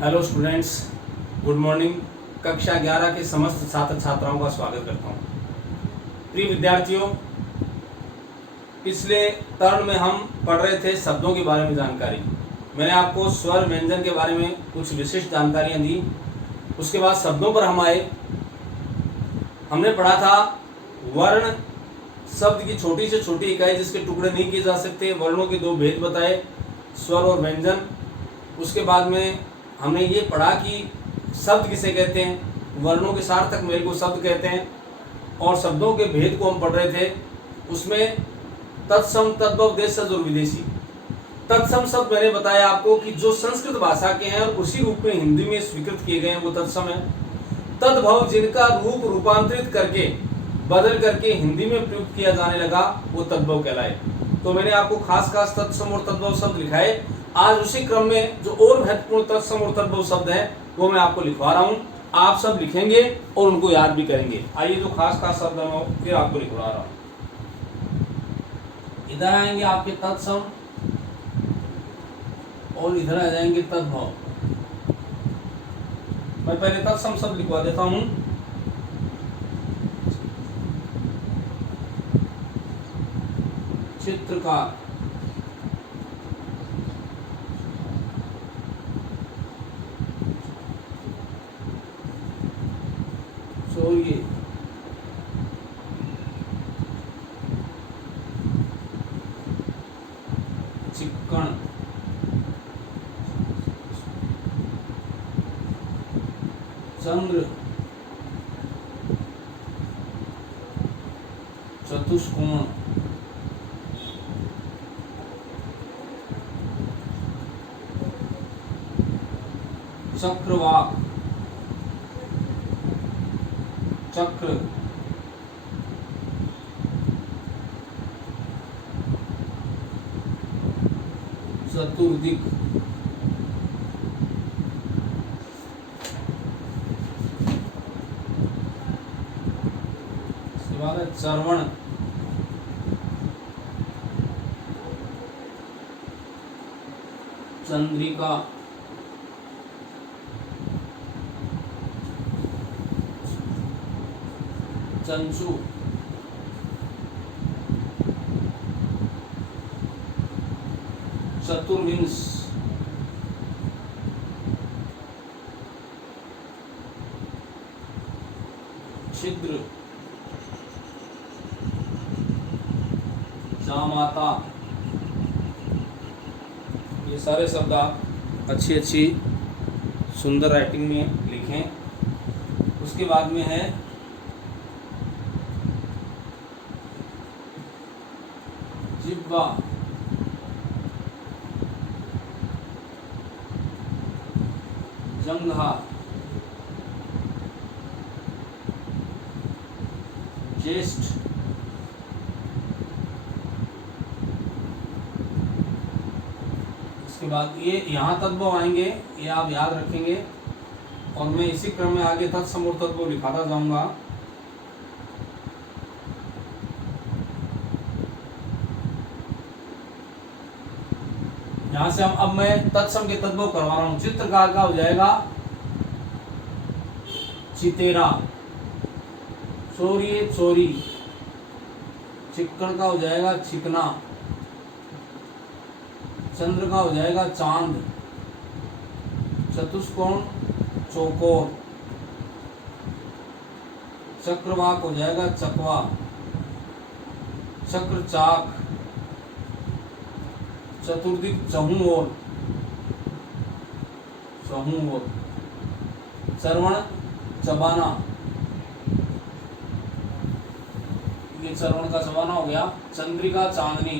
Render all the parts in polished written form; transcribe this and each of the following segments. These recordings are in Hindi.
Hello students, good morning. कक्षा 11 के समस्त छात्र छात्राओं का स्वागत करता हूं। प्रिय विद्यार्थियों, पिछले टर्म में हम पढ़ रहे थे शब्दों के बारे में जानकारी। मैंने आपको स्वर व्यंजन के बारे में कुछ विशिष्ट जानकारियां दी। उसके बाद शब्दों पर हम आए। हमने पढ़ा था वर्ण शब्द की छोटी से छोटी इकाई जिसके टुकड़े नहीं किए जा सकते। वर्णों के दो भेद बताए, स्वर और व्यंजन। उसके बाद में हमने ये पढ़ा कि शब्द किसे कहते हैं, वर्णों के सार्थक मेल को शब्द कहते हैं, और शब्दों के भेद को हम पढ़ रहे थे। उसमें तत्सम, तद्भव, देशज और विदेशी। तत्सम शब्द मैंने बताया आपको कि जो संस्कृत भाषा के हैं और उसी रूप में हिंदी में स्वीकृत किए गए हैं वो तत्सम है। तद्भव जिनका रूप रूपांतरित करके बदल करके हिंदी में प्रयुक्त किया जाने लगा वो तद्भव कहलाए। तो मैंने आपको खास खास तत्सम और तद्भव शब्द लिखाए। आज उसी क्रम में जो और महत्वपूर्ण तत्सम और तद्भव शब्द हैं वो मैं आपको लिखवा रहा हूं। आप सब लिखेंगे और उनको याद भी करेंगे। आइए जो खास खास शब्द हैं फिर आपको लिखवा रहा हूं। इधर आएंगे आपके तत्सम और इधर आ जाएंगे तद्भव। मैं पहले तत्सम शब्द लिखवा देता हूं। चित्रकार, चोरिये, चिक्कण, चंद्र, चतुष्कोण, चक्रवाक, चक्र, चतुर्दिक, इसके बाद है चर्वण, चंद्रिका, चंचू, चतुर्विंश, छिद्र, जामाता। ये सारे शब्द आप अच्छी अच्छी सुंदर राइटिंग में लिखें। उसके बाद में है जिह्वा, जंघा, ज्येष्ठ, इसके बाद ये यहाँ तद्भव आएंगे, ये आप याद रखेंगे और मैं इसी क्रम में आगे तत्सम और तद्भव लिखाता जाऊंगा। यहां से हम अब मैं तत्सम के तद्भव करवा रहा हूं। चित्रकार का हो जाएगा चितेरा, चोरिये चोरी, चिक्कण का हो जाएगा चिकना, चंद्र का हो जाएगा चांद, चतुष्कोण चौकोर, चक्रवाक हो जाएगा चकवा, चक्र चाक, चतुर्दिक चहु ओर, चर्वण चबाना, ये चर्वण का चबाना हो गया। चंद्रिका चांदनी,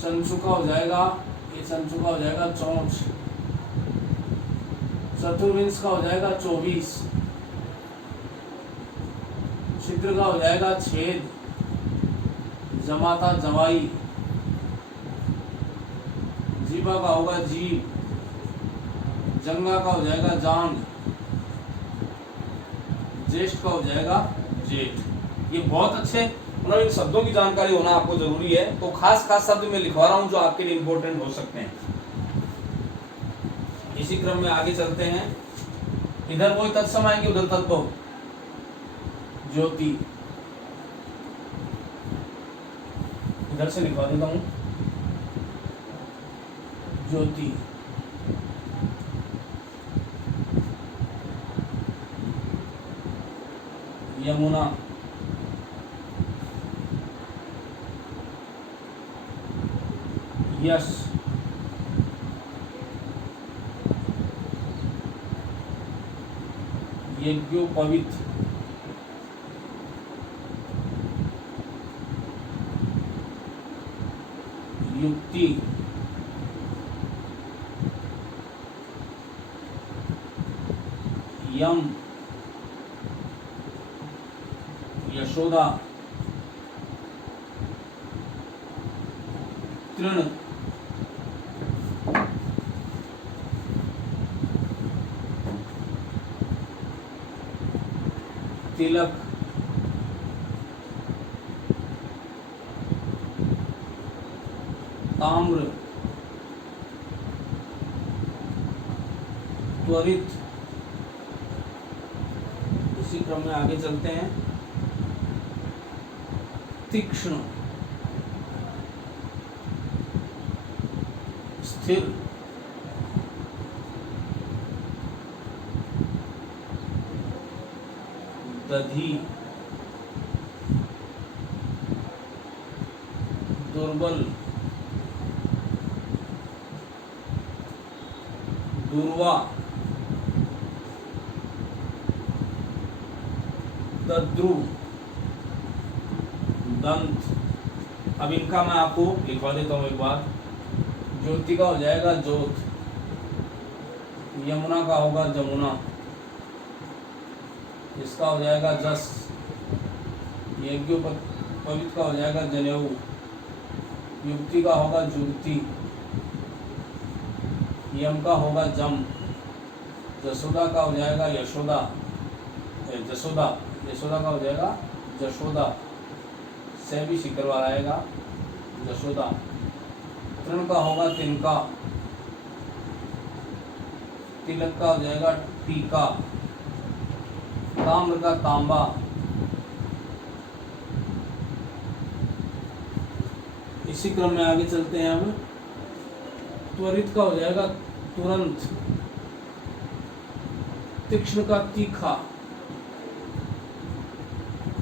चंचू का हो जाएगा, ये चंचू का हो जाएगा चोंच, चतुर्विंश का हो जाएगा 24, छिद्र का हो जाएगा छेद, जमाता जवाई, जीवा का होगा जीव, जंगा का हो जाएगा जांग, ज्येष्ठ का हो जाएगा जेठ। ये बहुत अच्छे मतलब इन शब्दों की जानकारी होना आपको जरूरी है। तो खास खास शब्द मैं लिखवा रहा हूँ जो आपके लिए इंपॉर्टेंट हो सकते हैं। इसी क्रम में आगे चलते हैं। इधर वही तत्सम आएंगे, उधर तत्व ज्योति। इधर से लिखवा देता हूं, ज्योति। यमुना, यश, यज्ञोपवीत, युक्ति, यम, यशोदा, तृण, तिलक, ताम्र, त्वरित। इसी क्रम में आगे चलते हैं। तीक्ष्ण, स्थिर, दधी, दुर्बल, दुर्वा, दद्रु, दंत। अब इनका मैं आपको लिखवा देता हूं एक बार। ज्योति का हो जाएगा ज्योत, यमुना का होगा जमुना, इसका हो जाएगा जस, यज्ञोपवीत का हो जाएगा जनेऊ, युक्ति का होगा जुक्ति, यम का होगा जम, जसोदा का हो जाएगा यशोदा, जसोदा, यशोदा का हो जाएगा जशोदा, से भी शिकर वाला आएगा जशोदा। तृण का होगा तिनका, तिलक का हो जाएगा टीका, ताम्र का तांबा, इसी क्रम में आगे चलते हैं। अब त्वरित का हो जाएगा तुरंत, तीक्ष्ण का तीखा,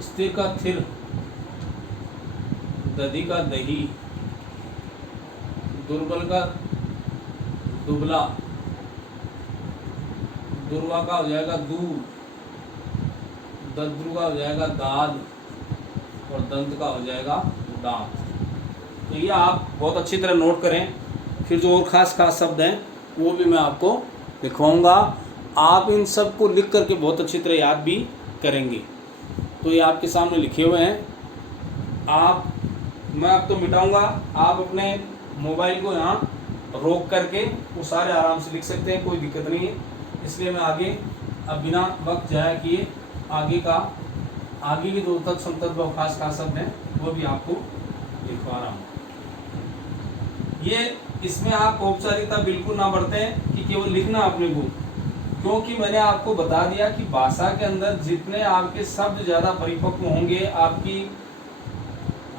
स्थिर का थिर, दधी का दही, दुर्बल का दुबला, दुर्वा का हो जाएगा दूर, दद्रु का हो जाएगा दाद, और दंत का हो जाएगा दांत। तो ये आप बहुत अच्छी तरह नोट करें। फिर जो और खास खास शब्द हैं वो भी मैं आपको लिखवाऊंगा। आप इन सब को लिख करके बहुत अच्छी तरह याद भी करेंगे। तो ये आपके सामने लिखे हुए हैं। मैं अब तो मिटाऊंगा, आप अपने मोबाइल को यहाँ रोक करके वो सारे आराम से लिख सकते हैं, कोई दिक्कत नहीं है। इसलिए मैं आगे अब बिना वक्त जाया किए आगे की जो तत्सम तत्व खास खास शब्द हैं वो भी आपको लिखवा रहा हूँ। ये इसमें आप औपचारिकता बिल्कुल ना बरतें कि केवल लिखना अपने को, क्योंकि मैंने आपको बता दिया कि भाषा के अंदर जितने आपके शब्द ज़्यादा परिपक्व होंगे, आपकी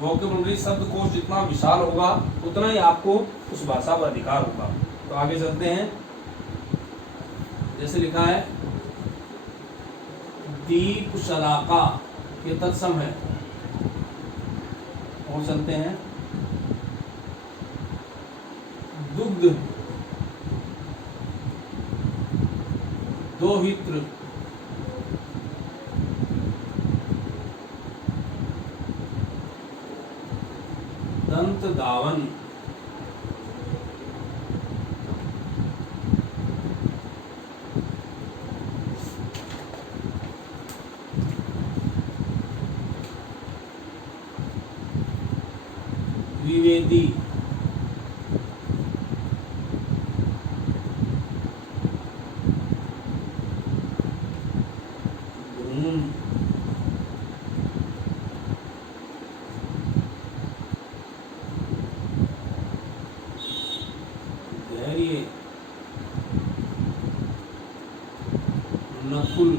वोकैबुलरी शब्दकोश जितना विशाल होगा, उतना ही आपको उस भाषा पर अधिकार होगा। तो आगे चलते हैं। जैसे लिखा है दीप शलाका, ये तत्सम है। और चलते हैं दुग्ध, दोहित्र, दंत धावन, विवेदी, घूम, नकुल,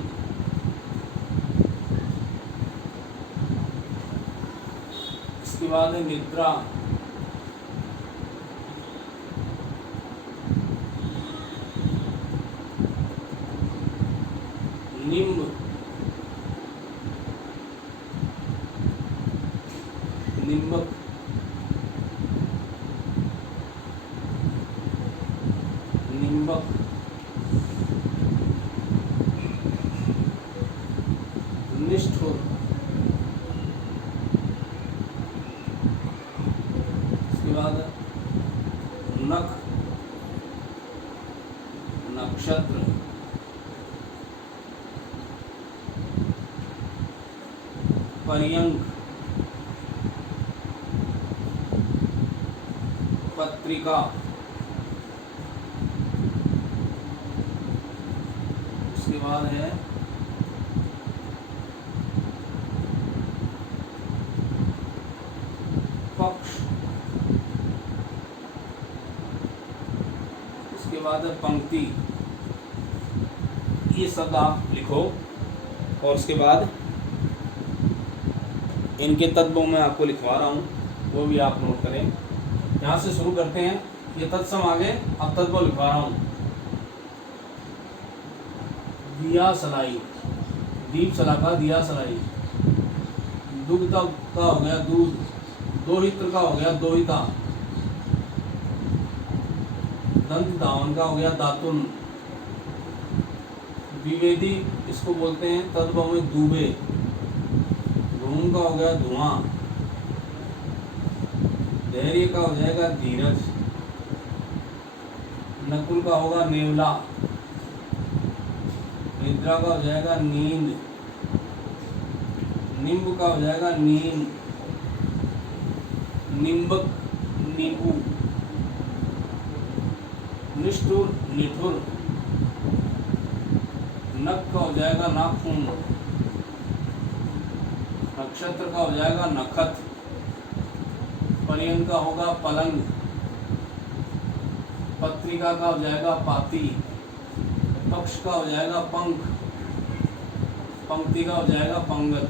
इसके बाद है निद्रा, निम्ब, निम्बक, निम्बक, निष्ठुर, इसके बाद नख, नक्षत्र, पर्यंक, पत्रिका, उसके बाद है पक्ष, उसके बाद है पंक्ति। ये शब्द आप लिखो और उसके बाद इनके तत्वों में आपको लिखवा रहा हूँ, वो भी आप नोट करें। यहाँ से शुरू करते हैं, ये तत्सम आगे, अब तत्व लिखवा रहा हूँ। दिया सलाई, दीप सलाखा, दिया सलाई। दुग्ध का हो गया दूध, दोहित्र का हो गया दोहिता, दंत धावन का हो गया दातुन, विवेदी इसको बोलते हैं तत्व में दूबे, धूम का हो गया धुआं, धैर्य का हो जाएगा धीरज, नकुल का होगा नेवला, निद्रा का हो जाएगा नींद, निम्ब का हो जाएगा नींद, निम्बक नींबू, निष्ठुर निठुर, नख का हो जाएगा नाखून, नक्षत्र का हो जाएगा नखत, पर्यंक का होगा पलंग, पत्रिका का हो जाएगा पाती, पक्ष का हो जाएगा पंख, पंक्ति का हो जाएगा पंगत।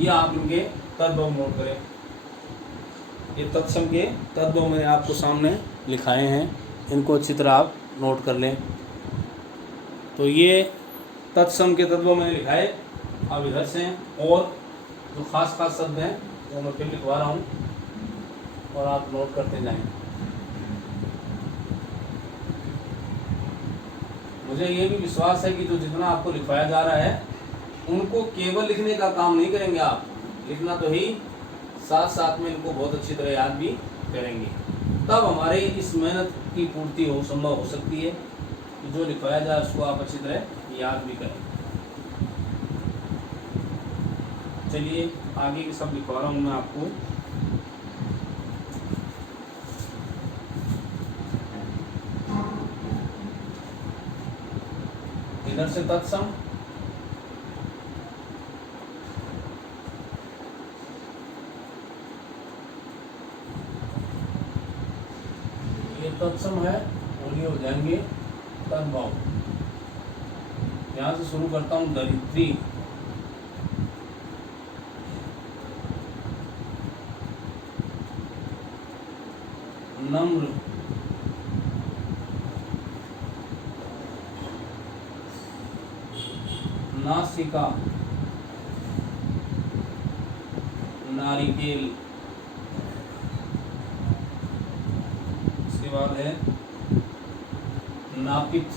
ये आप इनके तत्व नोट करें। ये तत्सम के तत्व मैंने आपको सामने लिखाए हैं, इनको अच्छी तरह आप नोट कर लें। तो ये तत्सम के तत्व मैंने लिखाए। अब इधर से और जो खास खास शब्द हैं वो मैं फिर लिखवा रहा हूँ और आप नोट करते जाएं। मुझे ये भी विश्वास है कि जो जितना आपको लिखवाया जा रहा है उनको केवल लिखने का काम नहीं करेंगे आप, लिखना तो ही, साथ साथ में इनको बहुत अच्छी तरह याद भी करेंगे। तब हमारे इस मेहनत की पूर्ति हो संभव हो सकती है कि जो लिखवाया जाए उसको आप अच्छी तरह याद भी करें। चलिए आगे के सब लिखवा रहा हूँ मैं आपको। इधर से तत्सम, ये तत्सम है और ये हो जाएंगे तद्भव। यहाँ से शुरू करता हूँ दरिद्री, नम्र, नासिका, नारिकेल, इसके बाद है नापित,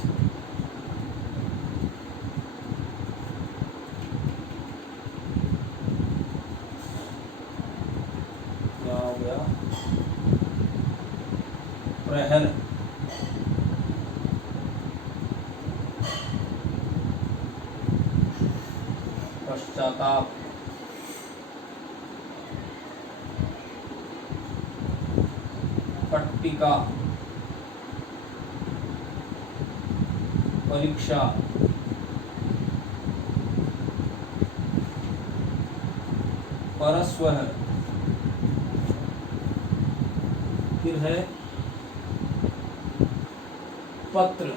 क्या हो गया प्रहर, पश्चाताप, पट्टिका, परीक्षा, परस्वर, फिर है पत्र,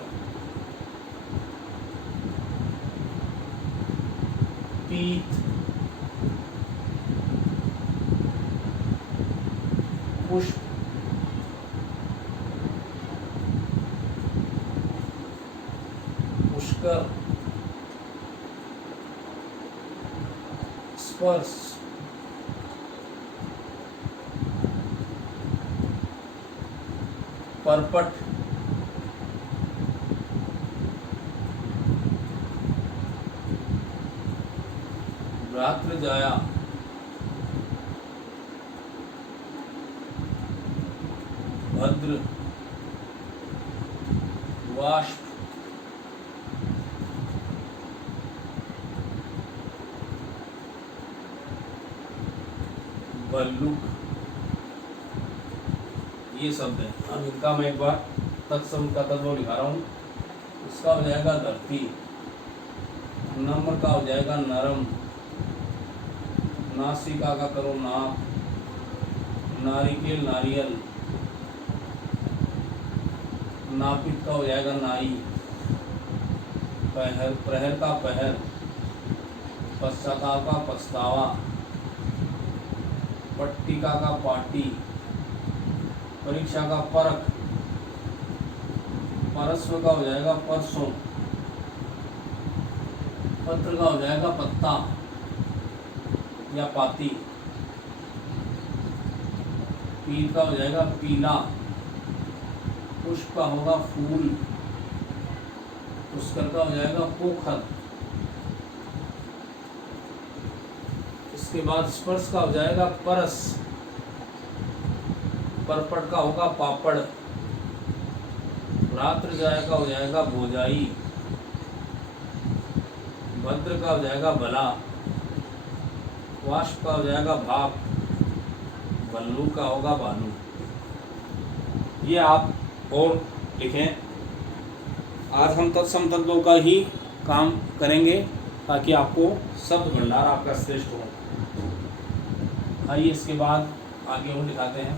पीत, पुष्प, पुष्कर, स्पर्श, परपट, भ्रातृजाया, भद्र, वाष्प, भल्लुक, ये शब्द है। अब इनका मैं एक बार तत्सम का तत्व लिखा रहा हूँ। इसका हो जाएगा धरती, नम्र का हो जाएगा नरम, नासिका का करो नाक, नारिकेल नारियल, नापित का हो जाएगा नाई, पहर प्रहर का पहर, पश्चाताप का पछतावा, पट्टिका का पाटी, परीक्षा का परख, परस्व का हो जाएगा परसों, पत्र का हो जाएगा पत्ता या पाती, पीत का हो जाएगा पीला, पुष्प का होगा फूल, पुष्कर का हो जाएगा पोखर, इसके बाद स्पर्श का हो जाएगा परस, परपट का होगा पापड़, भ्रातृजाया का हो जाएगा भोजाई, भद्र का हो जाएगा भला, वाष्प का हो जाएगा भाप, भल्लू का होगा भालू। ये आप और लिखें। आज हम तत्सम तत्वों का ही काम करेंगे ताकि आपको शब्द भंडार आपका श्रेष्ठ हो। आइए इसके बाद आगे और दिखाते हैं।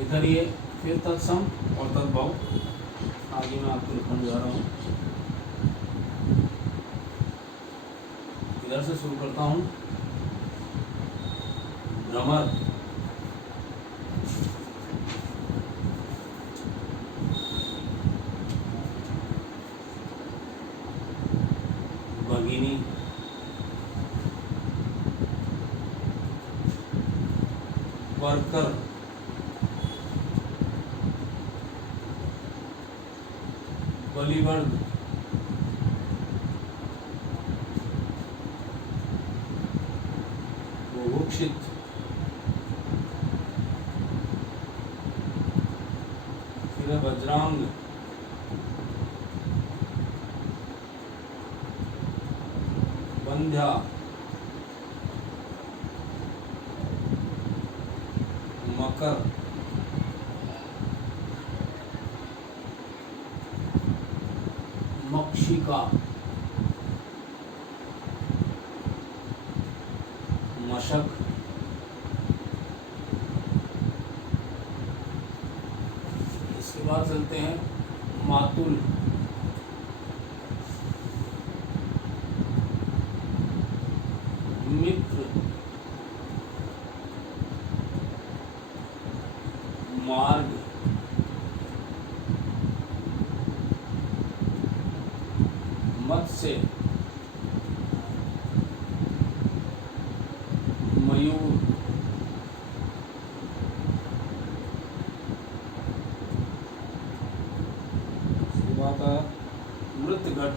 इधर ये फिर तत्सम और तद्भव आगे मैं आपको लिखने जा रहा हूँ। इधर से शुरू करता हूँ। भ्रमर, भगिनी, वर्कर, बलिवर्ग, बुभुक्षित, फिर वज्रांग, बंध्या, मकर, मक्षिका, मशक, इसके बाद चलते हैं मातुल, मित्र, मार्ग, मत्स्य, मयूर, इसके बाद मृतघट,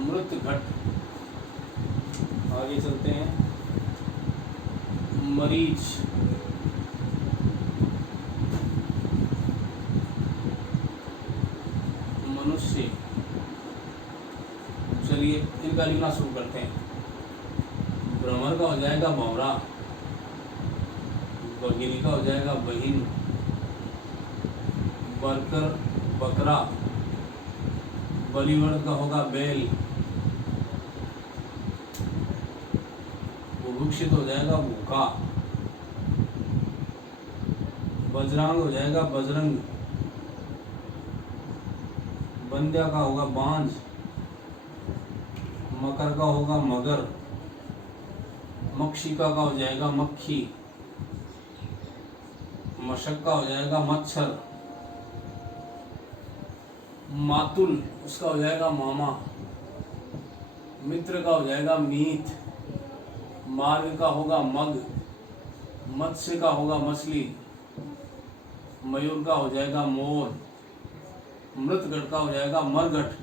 मृतघट, आगे चलते हैं मरीच, मनुष्य। चलिए इनका लिखना शुरू करते हैं। भ्रमर का हो जाएगा भंवरा, भगिनी का हो जाएगा बहिन, बरकर बकरा, बलिवर्ध का होगा बैल, बुभुक्षित हो जाएगा भूखा, बजरांग हो जाएगा बजरंग, बंध्या का होगा बांझ, मकर का होगा मगर, मक्षिका का हो जाएगा मक्खी, मशक का हो जाएगा मच्छर, मातुल उसका हो जाएगा मामा, मित्र का हो जाएगा मीत, मार्ग का होगा मग, मत्स्य का होगा मछली, मयूर का हो जाएगा मोर, मृतगढ़ का हो जाएगा मरगट,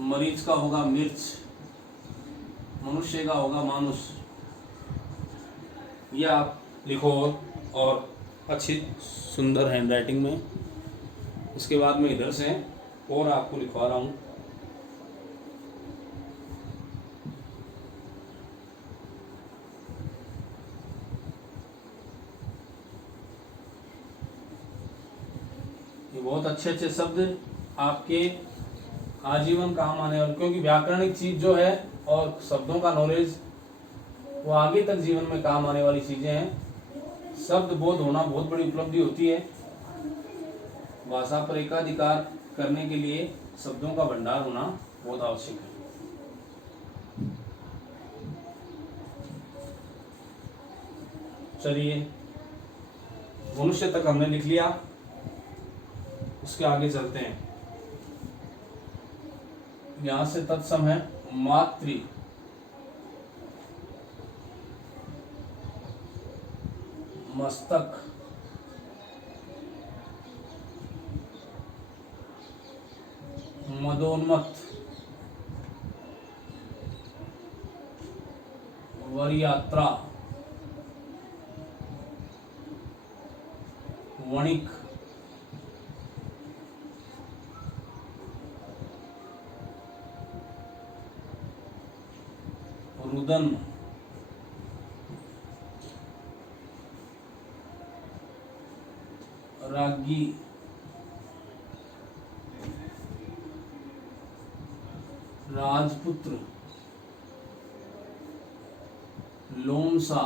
मरीच का होगा मिर्च, मनुष्य का होगा मानुष। ये आप लिखो और अच्छी सुंदर हैंडराइटिंग में। उसके बाद मैं इधर से और आपको लिखवा रहा हूँ। ये बहुत अच्छे अच्छे शब्द आपके आजीवन काम आने वाले, क्योंकि व्याकरणिक चीज जो है और शब्दों का नॉलेज वो आगे तक जीवन में काम आने वाली चीजें हैं। शब्द बोध होना बहुत बड़ी उपलब्धि होती है। भाषा पर एकाधिकार करने के लिए शब्दों का भंडार होना बहुत आवश्यक है। चलिए, मनुष्य तक हमने लिख लिया, उसके आगे चलते हैं। यहां से तत्सम है मातृ, मस्तक, मदोन्मत्त, वरयात्रा, वणिक, रुदन, राज्ञी, राजपुत्र, लोमसा,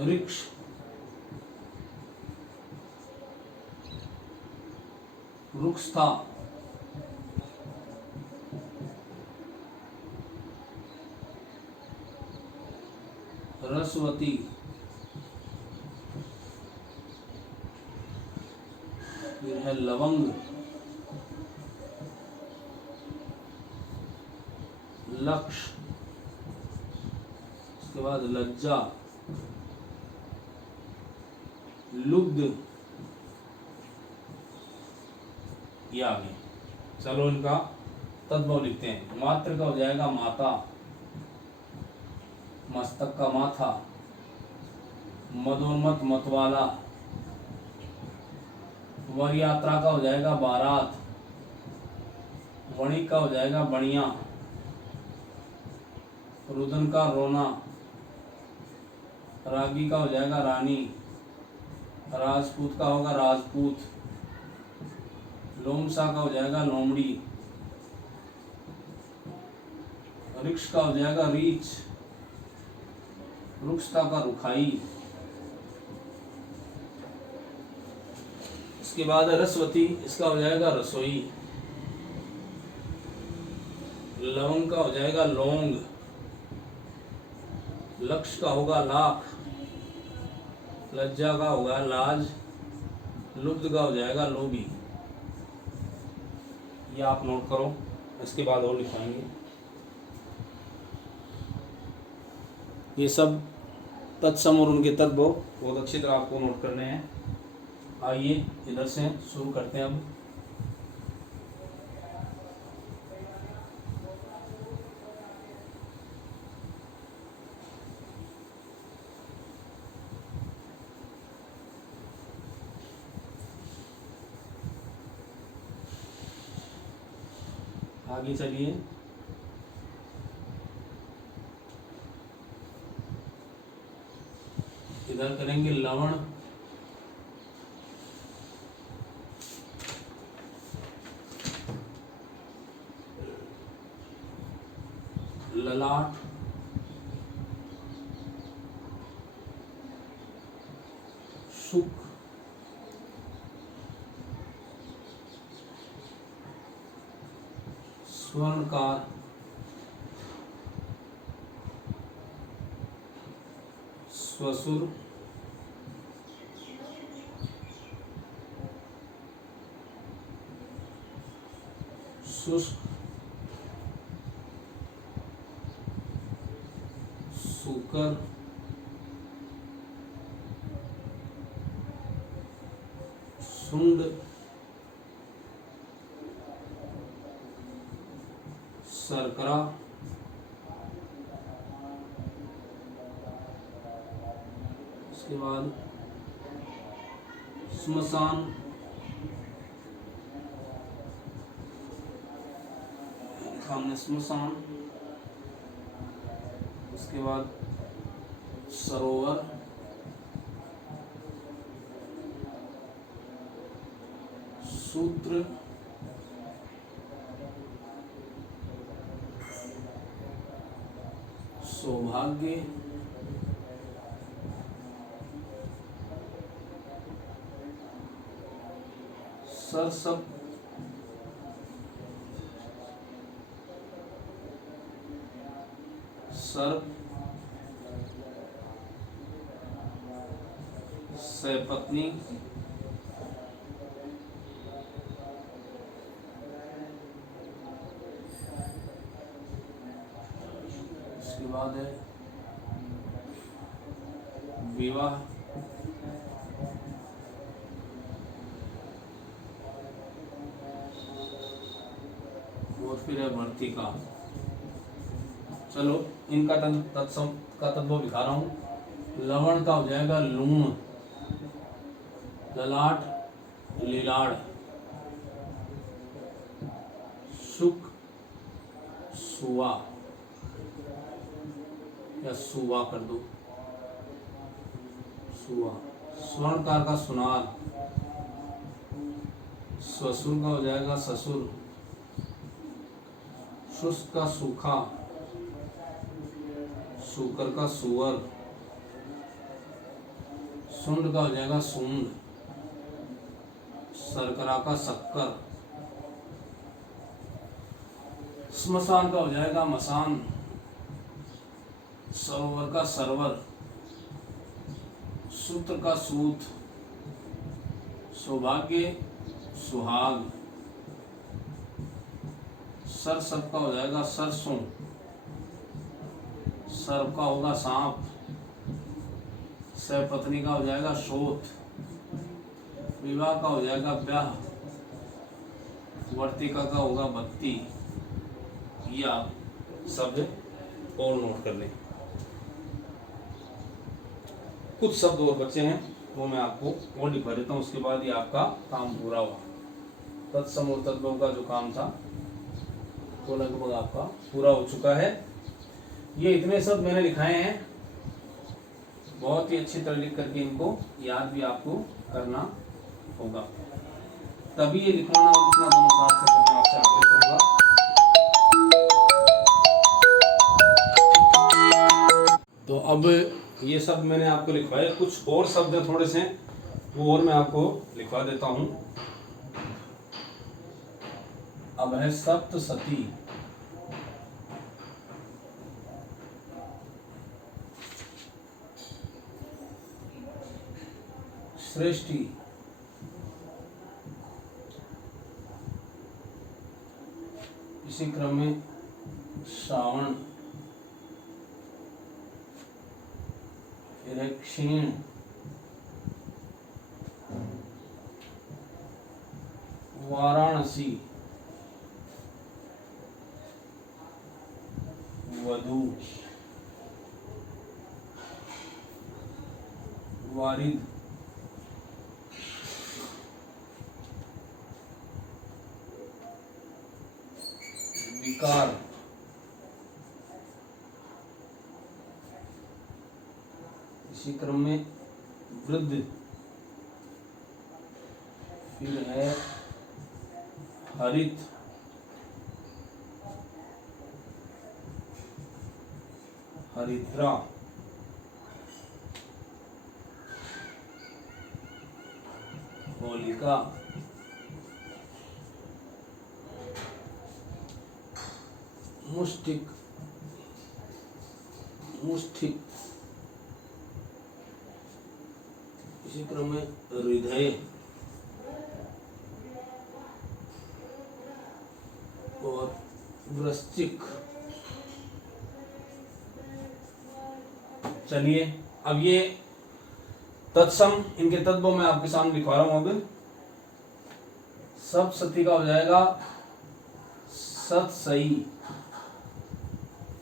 ऋक्ष, रुक्स्था, रसवती, फिर है लवंग, लक्ष्य, उसके बाद लज्जा, लुब्ध, ये आ गए। चलो इनका तद्भव लिखते हैं। मात्र का हो जाएगा माता, मस्तक का माथा, मदोन्मत्त मतवाला, वर यात्रा का हो जाएगा बारात, वणिक का हो जाएगा बढ़िया, रुदन का रोना, रागी का हो जाएगा रानी, राजपूत का होगा राजपूत, लोमसा का हो जाएगा लोमड़ी, ऋक्ष का हो जाएगा रीछ, रुक्षता का रुखाई। इसके बाद रसवती, इसका हो जाएगा रसोई, लवंग का हो जाएगा लौंग, लक्ष्य का होगा लाख, लज्जा का होगा लाज, लुब्ध का हो जाएगा लोभी। ये आप नोट करो, इसके बाद और लिखाएंगे। ये सब तत्सम और उनके तद्भव बहुत अच्छी तरह आपको नोट करने हैं। आइए इधर से शुरू करते हैं अब। आगे चलिए। इधर करेंगे लवण, ललाट, शुक, स्वर्णकार, स्वसुर, शुष्क, सूकर, सुंड, शर्करा, उसके बाद स्मशान, हमने स्मशान, उसके बाद सरोवर, सूत्र, सौभाग्य, सरसप, सर्प, सपत्नी, उसके बाद है विवाह, और फिर है भर्तिका। चलो इनका तत्सम का तत्व दिखा रहा हूँ। लवण का हो जाएगा लूण, ललाट लीलाड़, शुक सुवा या सुवा कर दो, सुवा। स्वर्णकार का सुनार, ससुर का हो जाएगा ससुर, शुष्क का सूखा, सूकर का सुअर, सुंड का हो जाएगा सूंड, शर्करा का शक्कर, स्मशान का हो जाएगा मसान, सरोवर का सरवर, सूत्र का सूत, सौभाग्य सुहाग, सरसप का हो जाएगा सरसों, सर्प का होगा सांप, सपत्नी का हो जाएगा शोथ, विवाह का हो जाएगा ब्याह, वर्तिका का होगा बत्ती। ये आप शब्द और नोट कर लें। कुछ शब्द और बचे हैं वो मैं आपको और लिखवा देता हूँ, उसके बाद ये आपका काम पूरा हुआ। तत्सम और तद्भव का जो काम था वो लगभग आपका पूरा हो चुका है। ये इतने शब्द मैंने लिखाए हैं, बहुत ही अच्छी तरह लिख करके इनको याद भी आपको करना होगा, तभी ये लिखना और लिखना दोनों साथ से मैं आपसे आग्रह करूंगा। तो अब ये शब्द मैंने आपको लिखवाए, कुछ और शब्द हैं थोड़े से, वो और मैं आपको लिखवा देता हूं। अब है सप्तसती, श्रेष्ठी, इसी क्रम में श्रावण, फिर है क्षीण, वाराणसी, वधू, वारिद, विकार, इसी क्रम में वृद्ध, फिर है हरित, हरिद्रा, होलिका, मुष्टिक, मुष्टिक, इसी क्रम में हृदय और वृश्चिक। चलिए अब ये तत्सम इनके तत्वों में आपके सामने लिखवा रहा हूं। अब सप्तशती का हो जाएगा सतसई।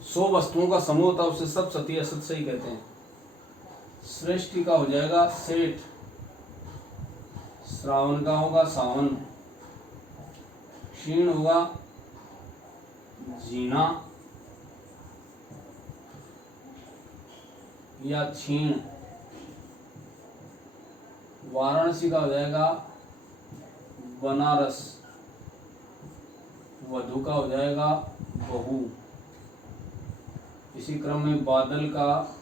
100 वस्तुओं का समूह होता है उसे सप्तशती या सतसई कहते हैं। सृष्टि का हो जाएगा सेठ। श्रावण का होगा सावन। क्षीण होगा जीना या छीण। वाराणसी का हो जाएगा बनारस। वधु का हो जाएगा बहू। इसी क्रम में बादल का,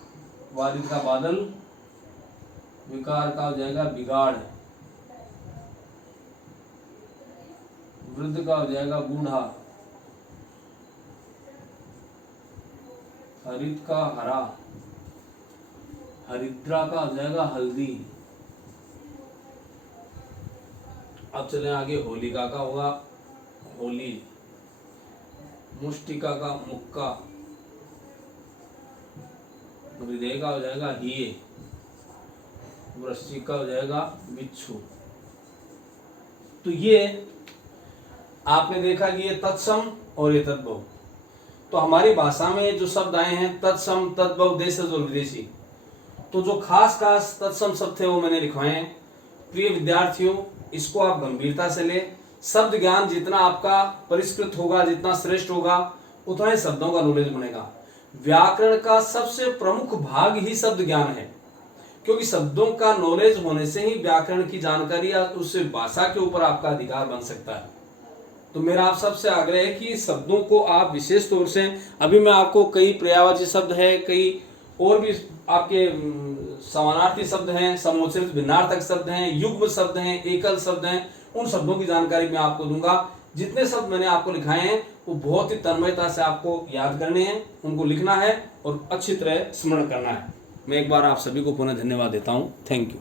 वारिद का बादल। विकार का हो जाएगा बिगाड़। वृद्ध का हो जाएगा बूढ़ा। हरित का हरा। हरिद्रा का हो जाएगा हल्दी। अब चलें आगे। होलिका का होगा होली। मुष्टिका का मुक्का। हृदय का हो जाएगा हिये। वृश्चिक का हो जाएगा बिच्छू। तो ये आपने देखा कि ये तत्सम और ये तद्भव। तो हमारी भाषा में जो शब्द आए हैं तत्सम, तद्भव, देशज और विदेशी, तो जो खास खास तत्सम शब्द थे वो मैंने लिखवाए हैं। प्रिय विद्यार्थियों, इसको आप गंभीरता से लें। शब्द ज्ञान जितना आपका परिष्कृत होगा, जितना श्रेष्ठ होगा, उतना ही शब्दों का नॉलेज बनेगा। व्याकरण का सबसे प्रमुख भाग ही शब्द ज्ञान है, क्योंकि शब्दों का नॉलेज होने से ही व्याकरण की जानकारी या उस भाषा के ऊपर आपका अधिकार बन सकता है। तो मेरा आप सबसे आग्रह है कि शब्दों को आप विशेष तौर से, अभी मैं आपको कई पर्यायवाची शब्द है, कई और भी आपके समानार्थी शब्द हैं, समुच्चरित भिन्नार्थक शब्द हैं, युग्म शब्द हैं, एकल शब्द हैं, उन शब्दों की जानकारी मैं आपको दूंगा। जितने शब्द मैंने आपको लिखाए हैं वो बहुत ही तन्मयता से आपको याद करने हैं, उनको लिखना है और अच्छी तरह स्मरण करना है। मैं एक बार आप सभी को पुनः धन्यवाद देता हूँ। Thank you.